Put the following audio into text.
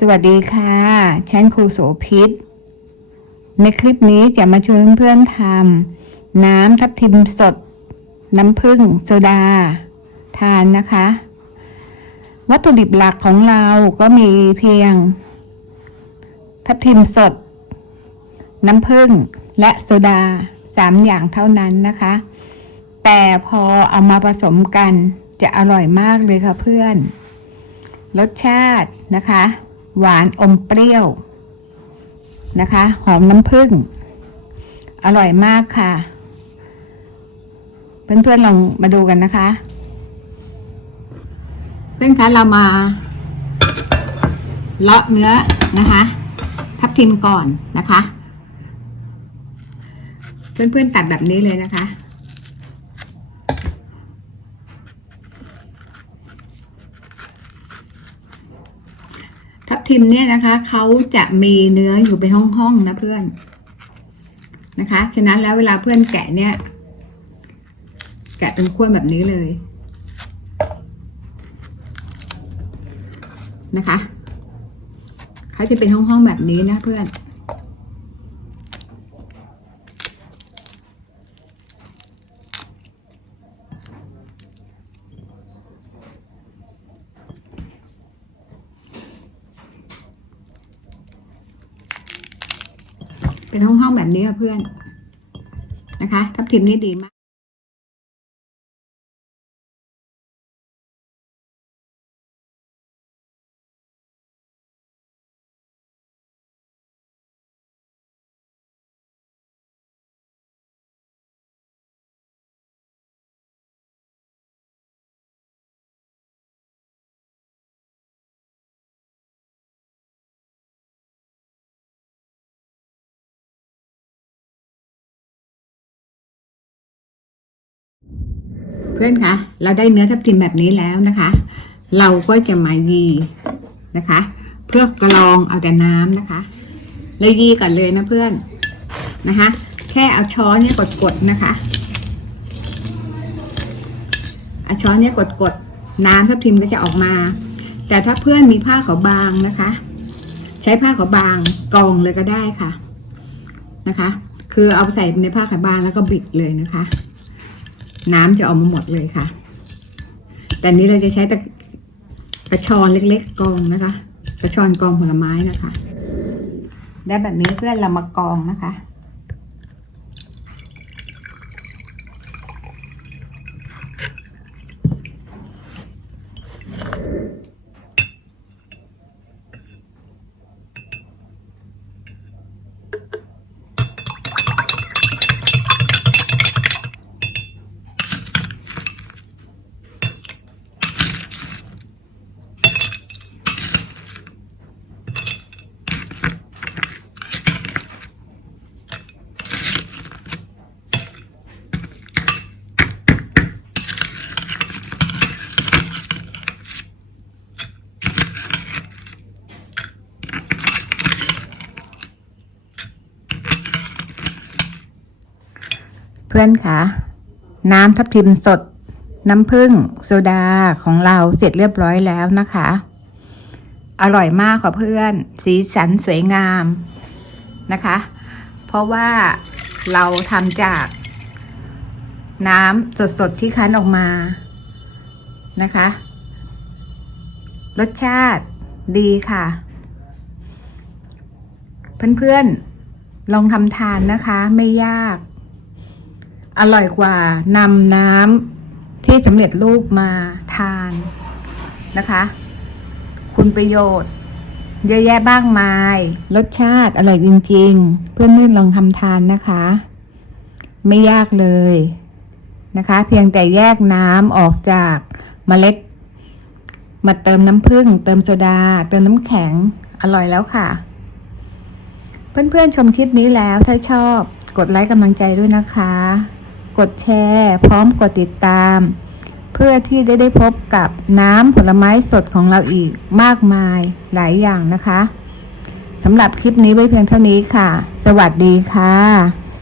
สวัสดีค่ะ ฉันครูโสพิษ ในคลิปนี้จะมาชวนเพื่อนๆทำน้ำทับทิมสด น้ำผึ้งโซดา ทานนะคะ วัตถุดิบหลักของเราก็มีเพียง ทับทิมสด น้ำผึ้งและโซดาสามอย่างเท่านั้นนะคะ แต่พอเอามาผสมกันจะอร่อยมากเลยค่ะเพื่อน รสชาตินะคะ หวานอมเปรี้ยวนะคะ หอมน้ำผึ้งอร่อยมากค่ะ เพื่อนๆลองมาดูกันนะคะ เพื่อนคะเรามาเลาะเนื้อนะคะ ทับทิมก่อนนะคะ เพื่อนๆตัดแบบนี้เลยนะคะ ทิมเนี่ยนะคะเขาจะมีเนื้ออยู่เป็นห้องๆนะเพื่อนนะคะฉะนั้นแล้วเวลาเพื่อนแกะเนี่ย แกะเป็นขั้วแบบนี้เลยนะคะเขาจะเป็นห้องๆแบบนี้นะเพื่อน เป็นห้องๆแบบนี้ค่ะเพื่อนนะคะ ทับทิมนี่ดีมาก เพื่อนคะเราได้เนื้อทับทิมแบบนี้แล้วนะคะ เราก็จะมายีนะคะ เพื่อกรองเอาแต่น้ำนะคะแล้วยีก่อนเลยนะเพื่อนนะคะ แค่เอาช้อนเนี่ยกดๆนะคะเอาช้อนเนี่ยกดๆน้ำทับทิมก็จะออกมา แต่ถ้าเพื่อนมีผ้าขาวบางนะคะ ใช้ผ้าขาวบางกองเลยก็ได้ค่ะนะคะ คือเอาใส่ในผ้าขาวบางแล้วก็บิดเลยนะคะ น้ำจะออกมาหมดเลยค่ะ แต่นี้เราจะใช้ตะกระชอนเล็กๆกองนะคะ กระชอนกองผลไม้นะคะ ได้แบบนี้เพื่อนเรามากองนะคะ พื่อนคะน้ำทับทิมสด น้ำผึ้งโซดาของเราเสร็จเรียบร้อยแล้วนะคะ อร่อยมากค่ะเพื่อน สีสันสวยงามนะคะ เพราะว่าเราทำจากน้ำสดๆที่คั้นออกมานะคะ รสชาติดีค่ะ เพื่อนๆลองทำทานนะคะไม่ยาก อร่อยกว่านำน้ำที่สำเร็จรูปมาทานนะคะ คุณประโยชน์ เยอะแยะบ้างมาย รสชาติอร่อยจริง ๆ เพื่อนๆลองทำทานนะคะ ไม่ยากเลยนะคะ เพียงแต่แยกน้ำออกจากเมล็ด มาเติมน้ำผึ้งเติมโซดา เติมน้ำแข็งอร่อยแล้วค่ะ เพื่อนๆชมคลิปนี้แล้วถ้าชอบกดไลค์กำลังใจด้วยนะคะ กดแชร์ พร้อมกดติดตาม เพื่อที่ได้ได้พบกับน้ำผลไม้สดของเราอีกมากมายหลายอย่างนะคะสำหรับคลิปนี้ไว้เพียงเท่านี้ค่ะ สวัสดีค่ะ